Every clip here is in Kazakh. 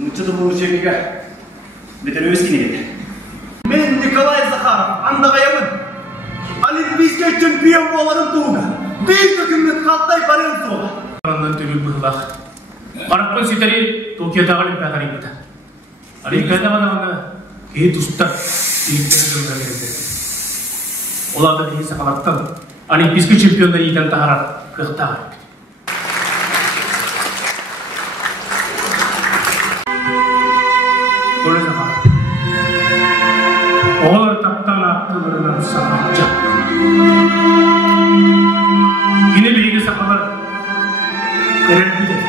Мучыды бұл жекеге бітір өскені еді. Мен Николай Захаров, андағайымын. Олимпийский чемпион боларын туға. Бейт үкімет қалтай барым соға. Арандан түгіл бұғылақ. Қараппын сөйтері Токиодағы Олимпиада рейбіті. Олимпиада ғадағаны кей тұстар еліктері жүргізер келді. Оларды деген сақалаттан Олимпийский чемпиондар етін тағарар қықтағар. Көрі Захаров. Олар таптан аттылырынан сағатча. Yine bilgi sakalar görevlidir.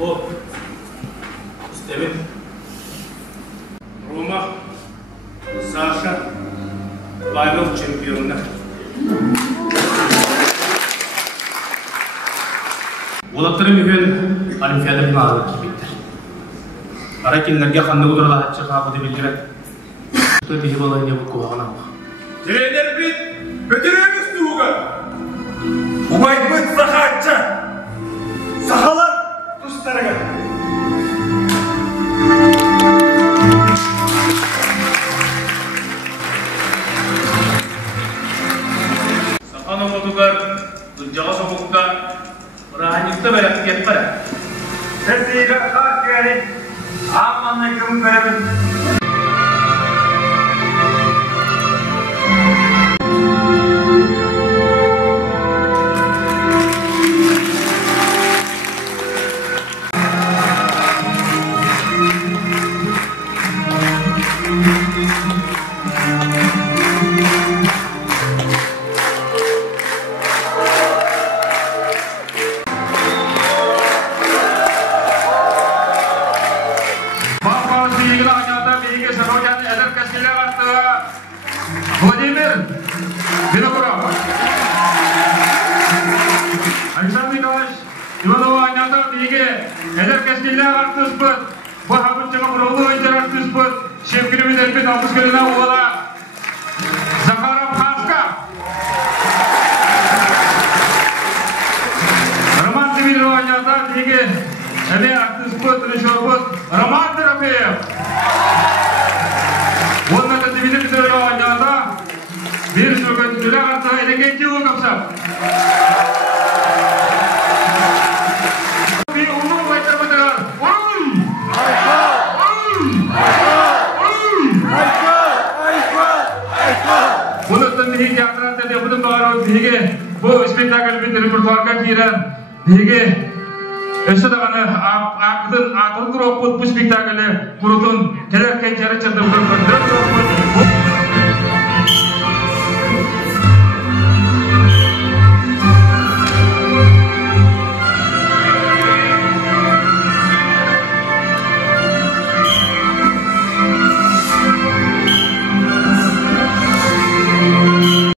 O, Steven, Roma, Sasha, Bayram şampiyonlar. Олаттары мүген Олимпиада финалына кипеттер. Аракеллерге қанды құдырла хатшы қабыды білдірет. Құты бейі болай не бұл көғағына бұға. Тренер бит, бөтіреміз туға. Ұбай бұд сақатшы. Сақалар тұстарыға. Сақаны мұдығар, ұнжаға соғыққа Раханикті бәрі кет бәрі. Сәсейгі қақ кәрі, аманны кім бәрімін. Владимир Винокуров. Александр Николаевич Иванова айнада биге эдер кескиле артыспыт. Бу хабырчыга бурулу ойжар артыспыт. Шевкилебин элбет 60 келина угала. Захаров Хаска. Роман Демидов айнада биге эде артыспыт, решорбыт. Роман Терапеев. Оннаты дивизия бітірі ойнағанда бір сөргін түлі артыға едекен жеуі қапсап. Bir ұлы байтар бітігар. Ой! Бұлықтың бігі театраты де бұдың бағар бігі бұл спектакль бітір репертуарға кейрен бігі Өсі дағаны атын тұр оқпыт бұл спектаклі құрудың келер кәйчәрі чырды бұдың